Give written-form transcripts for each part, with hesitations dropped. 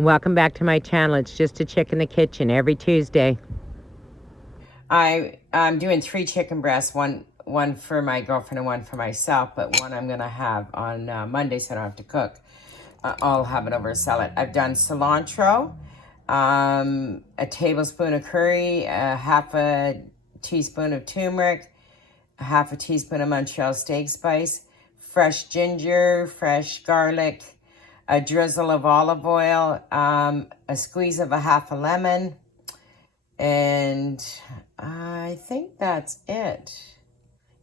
Welcome back to my channel. It's just a chick in the kitchen every Tuesday. I'm doing 3 chicken breasts, one for my girlfriend and one for myself, but one I'm gonna have on Monday so I don't have to cook. I'll have it over a salad. I've done cilantro, a tablespoon of curry, a half a teaspoon of turmeric, a half a teaspoon of Montreal steak spice, fresh ginger, fresh garlic, a drizzle of olive oil, a squeeze of a half a lemon, and I think that's it.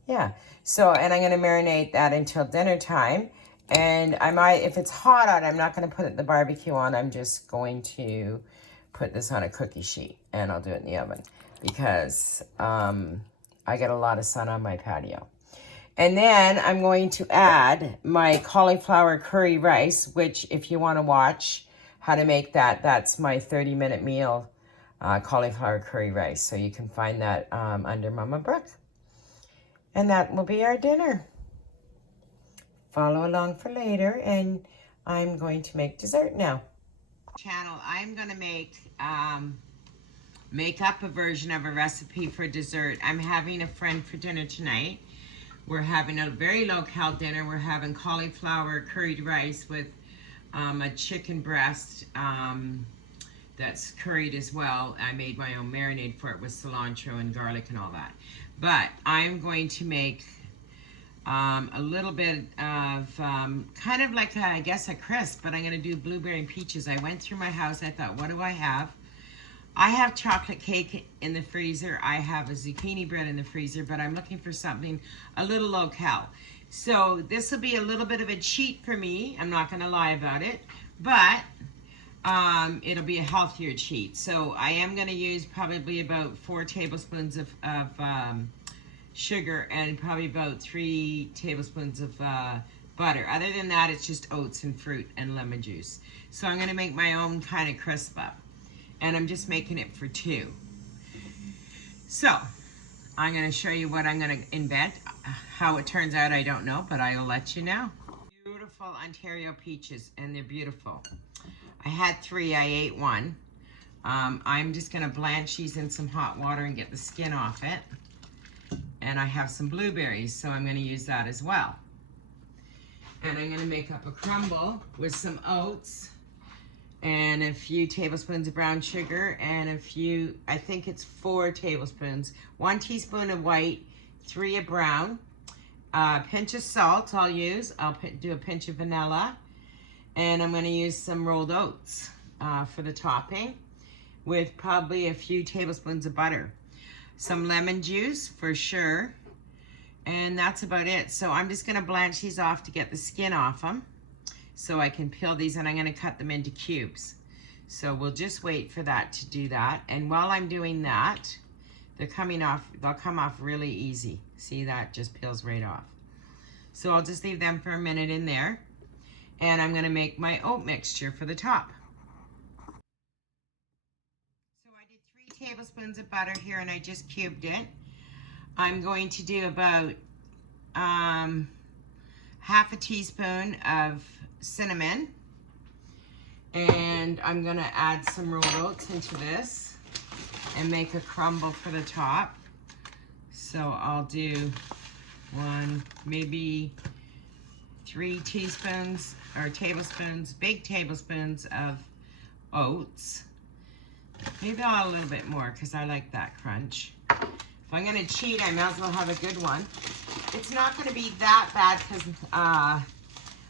Yeah. So, and I'm going to marinate that until dinner time. And I might, if it's hot out, I'm not going to put the barbecue on. I'm just going to put this on a cookie sheet and I'll do it in the oven because I get a lot of sun on my patio. And then I'm going to add my cauliflower curry rice, which if you want to watch how to make that, that's my 30-minute meal, cauliflower curry rice. So you can find that under Mama Brooke. And that will be our dinner. Follow along for later, and I'm going to make dessert now. Channel, I'm going to make up a version of a recipe for dessert. I'm having a friend for dinner tonight. We're having a very low-cal dinner. We're having cauliflower curried rice with a chicken breast that's curried as well. I made my own marinade for it with cilantro and garlic and all that. But I'm going to make a little bit of kind of like, I guess, a crisp, but I'm going to do blueberry and peaches. I went through my house. I thought, what do I have? I have chocolate cake in the freezer. I have a zucchini bread in the freezer, but I'm looking for something a little low-cal. So this will be a little bit of a cheat for me. I'm not going to lie about it, but it'll be a healthier cheat. So I am going to use probably about 4 tablespoons of sugar and probably about 3 tablespoons of butter. Other than that, it's just oats and fruit and lemon juice. So I'm going to make my own kind of crisp up. And I'm just making it for 2. So I'm going to show you what I'm going to invent. How it turns out, I don't know, but I'll let you know. Beautiful Ontario peaches, and they're beautiful. I had 3, I ate 1. I'm just going to blanch these in some hot water and get the skin off it. And I have some blueberries, so I'm going to use that as well. And I'm going to make up a crumble with some oats and a few tablespoons of brown sugar and a few, I think it's 4 tablespoons, 1 teaspoon of white, 3 of brown, a pinch of salt I'll use. I'll do a pinch of vanilla, and I'm going to use some rolled oats for the topping with probably a few tablespoons of butter. Some lemon juice for sure, and that's about it. So I'm just going to blanch these off to get the skin off them so I can peel these, and I'm going to cut them into cubes. So we'll just wait for that to do that. And while I'm doing that, they're coming off, they'll come off really easy. See, that just peels right off. So I'll just leave them for a minute in there, and I'm going to make my oat mixture for the top. So I did 3 tablespoons of butter here, and I just cubed it. I'm going to do about half a teaspoon of cinnamon, and I'm gonna add some rolled oats into this and make a crumble for the top. So I'll do 1, maybe 3 teaspoons or tablespoons, big tablespoons of oats. Maybe I'll add a little bit more because I like that crunch. If I'm gonna cheat, I might as well have a good one. It's not gonna be that bad because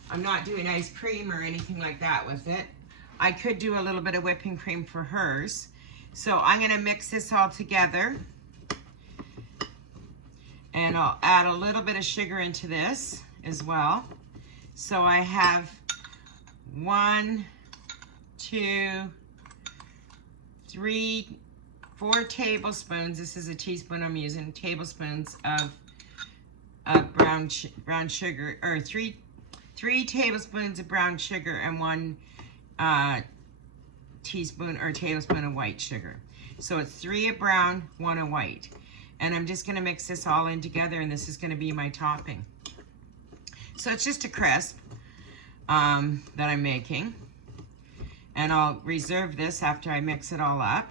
I'm not doing ice cream or anything like that with it. I could do a little bit of whipping cream for hers. So I'm gonna mix this all together, and I'll add a little bit of sugar into this as well. So I have 1, 2, 3, 4 tablespoons. This is a teaspoon I'm using. Tablespoons of brown sugar, or 3 tablespoons of brown sugar and 1 teaspoon or tablespoon of white sugar. So it's 3 of brown, 1 of white. And I'm just gonna mix this all in together, and this is gonna be my topping. So it's just a crisp that I'm making. And I'll reserve this after I mix it all up.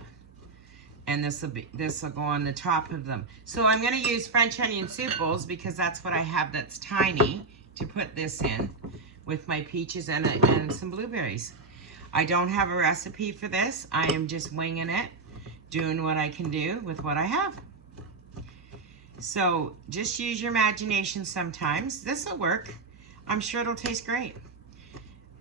And this will go on the top of them. So I'm gonna use French onion soup bowls because that's what I have that's tiny to put this in with my peaches and some blueberries. I don't have a recipe for this. I am just winging it, doing what I can do with what I have. So just use your imagination sometimes. This will work. I'm sure it'll taste great.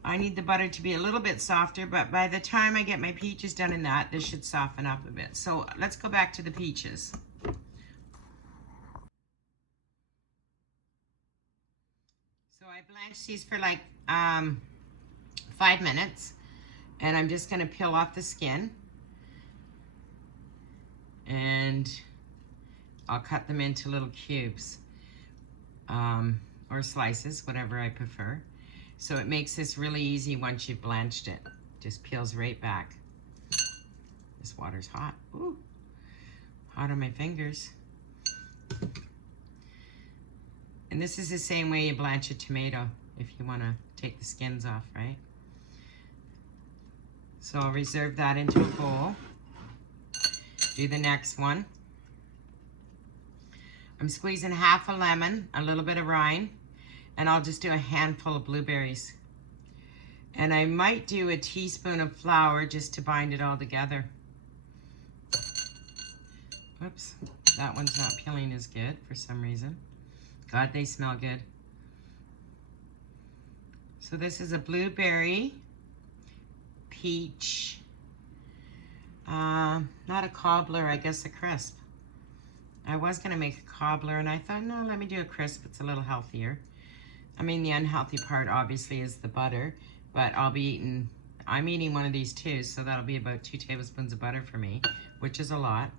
I need the butter to be a little bit softer, but by the time I get my peaches done in that, this should soften up a bit. So let's go back to the peaches. So I blanched these for like 5 minutes, and I'm just gonna peel off the skin, and I'll cut them into little cubes or slices, whatever I prefer. So it makes this really easy once you've blanched it. Just peels right back. This water's hot. Ooh, hot on my fingers. And this is the same way you blanch a tomato if you want to take the skins off, right? So I'll reserve that into a bowl. Do the next one. I'm squeezing half a lemon, a little bit of rind, and I'll just do a handful of blueberries. And I might do a teaspoon of flour just to bind it all together. Whoops, that one's not peeling as good for some reason. God, they smell good. So this is a blueberry, peach, not a cobbler, I guess a crisp. I was gonna make a cobbler and I thought, no, let me do a crisp, it's a little healthier. I mean, the unhealthy part obviously is the butter, but I'm eating one of these too, so that'll be about 2 tablespoons of butter for me, which is a lot.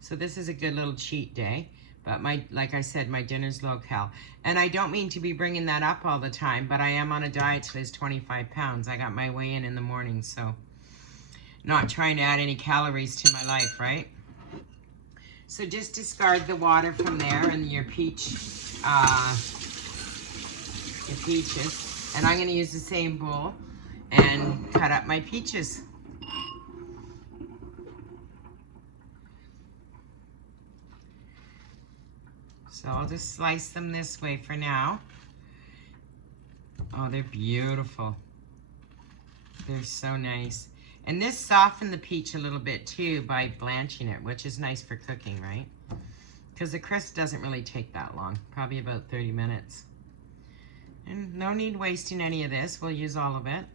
So this is a good little cheat day, but like I said, my dinner's low-cal. And I don't mean to be bringing that up all the time, but I am on a diet to lose 25 pounds. I got my weigh-in in the morning, so not trying to add any calories to my life, right? So just discard the water from there and your peaches. And I'm gonna use the same bowl and cut up my peaches. So I'll just slice them this way for now. Oh, they're beautiful. They're so nice. And this softened the peach a little bit too by blanching it, which is nice for cooking, right? Because the crisp doesn't really take that long, probably about 30 minutes. And no need wasting any of this. We'll use all of it.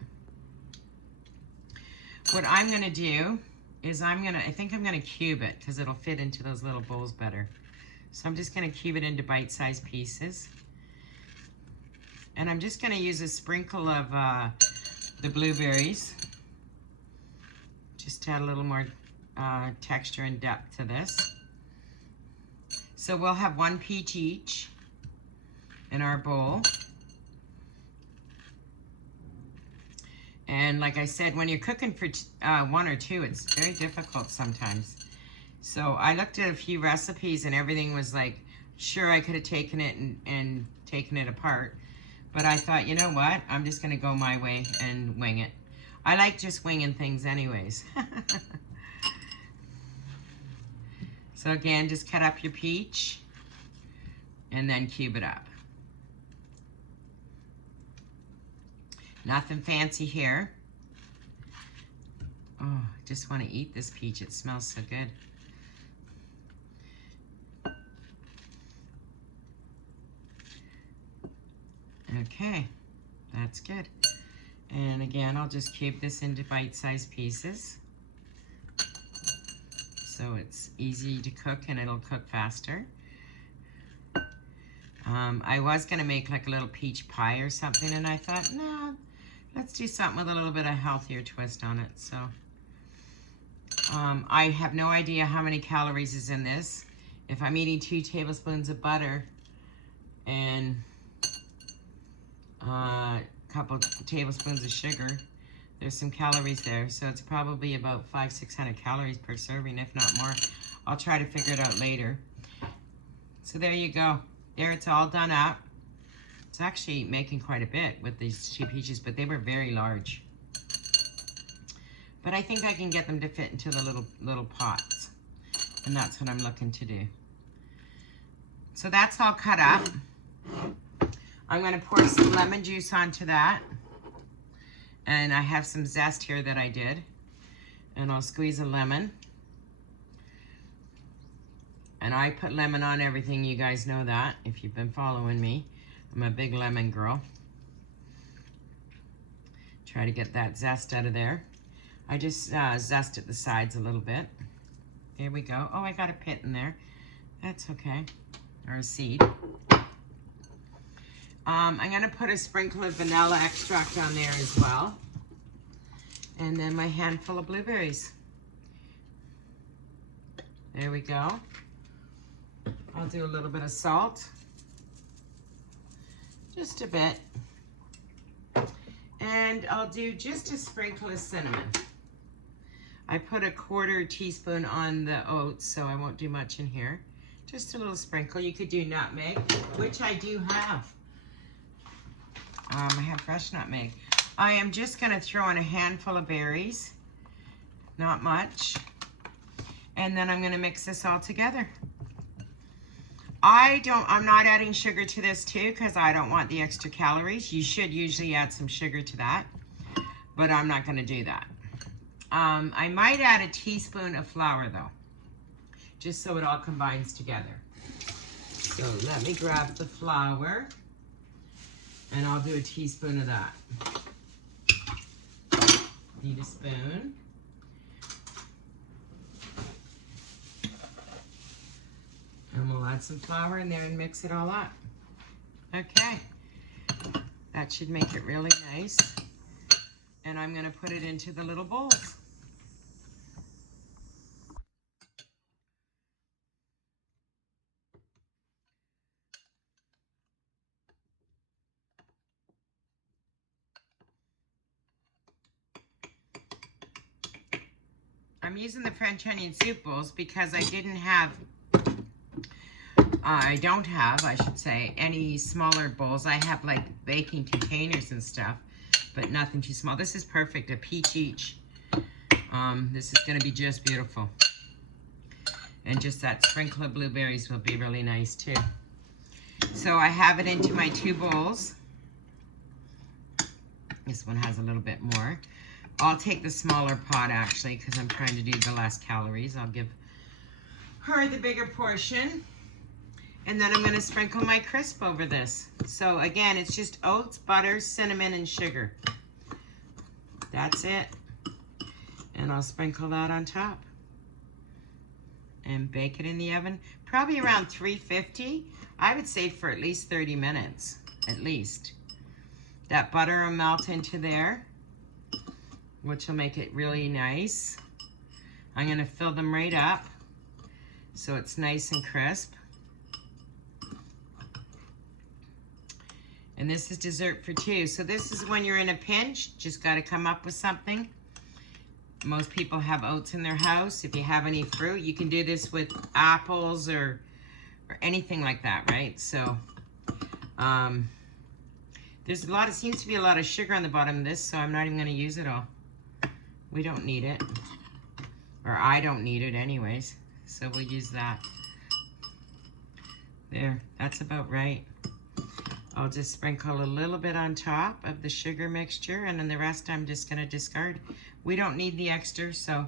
What I'm gonna do is I think I'm gonna cube it because it'll fit into those little bowls better. So I'm just gonna cube it into bite-sized pieces. And I'm just gonna use a sprinkle of the blueberries, just to add a little more texture and depth to this. So we'll have 1 peach each in our bowl. And like I said, when you're cooking for 1 or 2, it's very difficult sometimes. So I looked at a few recipes and everything was like, sure, I could have taken it and taken it apart. But I thought, you know what? I'm just gonna go my way and wing it. I like just winging things anyways. So again, just cut up your peach and then cube it up. Nothing fancy here. Oh, I just want to eat this peach. It smells so good. Okay, that's good. And again, I'll just cube this into bite-sized pieces. So it's easy to cook and it'll cook faster. I was gonna make like a little peach pie or something and I thought, no, let's do something with a little bit of healthier twist on it. So I have no idea how many calories is in this. If I'm eating 2 tablespoons of butter and a couple tablespoons of sugar, there's some calories there. So it's probably about 500-600 calories per serving, if not more. I'll try to figure it out later. So there you go. There, it's all done up. It's actually making quite a bit with these 2 peaches, but they were very large. But I think I can get them to fit into the little pots. And that's what I'm looking to do. So that's all cut up. I'm gonna pour some lemon juice onto that. And I have some zest here that I did. And I'll squeeze a lemon. And I put lemon on everything, you guys know that, if you've been following me. I'm a big lemon girl. Try to get that zest out of there. I just zested the sides a little bit. There we go. Oh, I got a pit in there. That's okay. Or a seed. I'm gonna put a sprinkle of vanilla extract on there as well. And then my handful of blueberries. There we go. I'll do a little bit of salt. Just a bit. And I'll do just a sprinkle of cinnamon. I put a 1/4 teaspoon on the oats, so I won't do much in here. Just a little sprinkle. You could do nutmeg, which I do have. I have fresh nutmeg. I am just gonna throw in a handful of berries. Not much. And then I'm gonna mix this all together. I'm not adding sugar to this too because I don't want the extra calories. You should usually add some sugar to that, but I'm not gonna do that. I might add a teaspoon of flour though, just so it all combines together. So let me grab the flour and I'll do a teaspoon of that. Need a spoon. And we'll add some flour in there and mix it all up. Okay, that should make it really nice. And I'm gonna put it into the little bowls. I'm using the French onion soup bowls because I don't have, I should say, any smaller bowls. I have like baking containers and stuff, but nothing too small. This is perfect, a peach each. This is gonna be just beautiful. And just that sprinkle of blueberries will be really nice too. So I have it into my 2 bowls. This one has a little bit more. I'll take the smaller pot actually because I'm trying to do the less calories. I'll give her the bigger portion. And then I'm gonna sprinkle my crisp over this. So again, it's just oats, butter, cinnamon, and sugar. That's it. And I'll sprinkle that on top. And bake it in the oven, probably around 350. I would say for at least 30 minutes, at least. That butter will melt into there, which will make it really nice. I'm gonna fill them right up so it's nice and crisp. And this is dessert for 2. So this is when you're in a pinch, just gotta come up with something. Most people have oats in their house. If you have any fruit, you can do this with apples or anything like that, right? So there's seems to be a lot of sugar on the bottom of this, so I'm not even gonna use it all. We don't need it, or I don't need it anyways, so we'll use that. There, that's about right. I'll just sprinkle a little bit on top of the sugar mixture, and then the rest I'm just gonna discard. We don't need the extra, so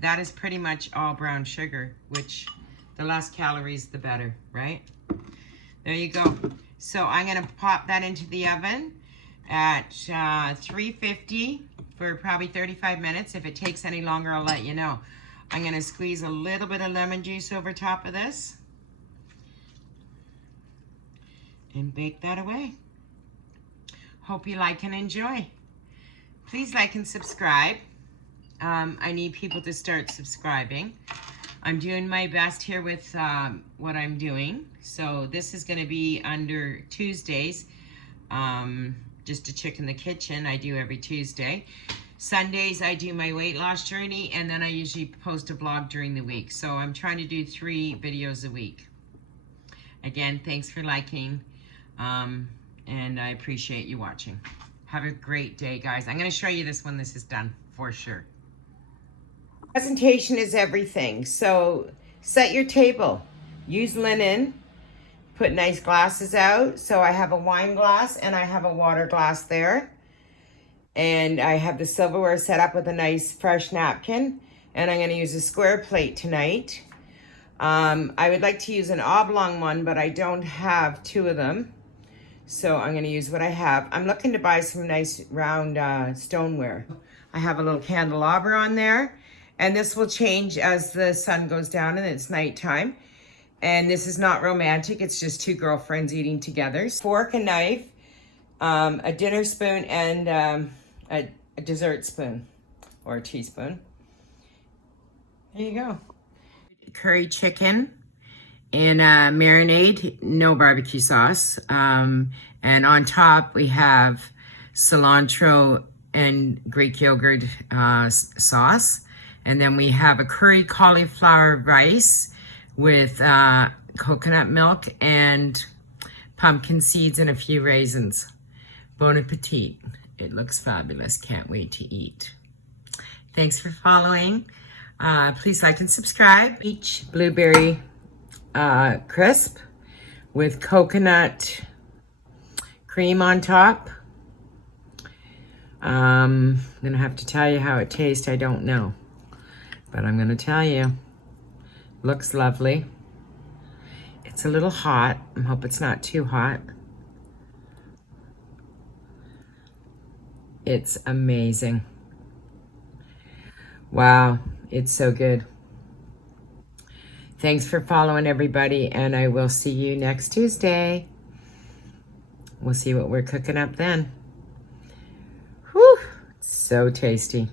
that is pretty much all brown sugar, which the less calories, the better, right? There you go. So I'm gonna pop that into the oven at 350 for probably 35 minutes. If it takes any longer, I'll let you know. I'm gonna squeeze a little bit of lemon juice over top of this and bake that away. Hope you like and enjoy. Please like and subscribe. I need people to start subscribing. I'm doing my best here with what I'm doing. So this is gonna be under Tuesdays. Just a chick in the kitchen I do every Tuesday. Sundays I do my weight loss journey, and then I usually post a vlog during the week. So I'm trying to do 3 videos a week. Again, thanks for liking, and I appreciate you watching. Have a great day, guys. I'm gonna show you this when this is done, for sure. Presentation is everything. So set your table. Use linen. Put nice glasses out. So I have a wine glass and I have a water glass there. And I have the silverware set up with a nice fresh napkin. And I'm going to use a square plate tonight. I would like to use an oblong one, but I don't have two of them. So I'm going to use what I have. I'm looking to buy some nice round stoneware. I have a little candelabra on there. And this will change as the sun goes down and it's nighttime. And this is not romantic. It's just two girlfriends eating together. Fork and knife, a dinner spoon, and a dessert spoon or a teaspoon. There you go. Curry chicken in a marinade, no barbecue sauce. And on top we have cilantro and Greek yogurt sauce. And then we have a curry cauliflower rice with coconut milk and pumpkin seeds and a few raisins. Bon appetit. It looks fabulous. Can't wait to eat. Thanks for following. Please like and subscribe. Peach blueberry crisp with coconut cream on top. I'm gonna have to tell you how it tastes. I don't know, but I'm gonna tell you. Looks lovely. It's a little hot. I hope it's not too hot. It's amazing. Wow, it's so good. Thanks for following, everybody, and I will see you next Tuesday. We'll see what we're cooking up then. Whew, so tasty.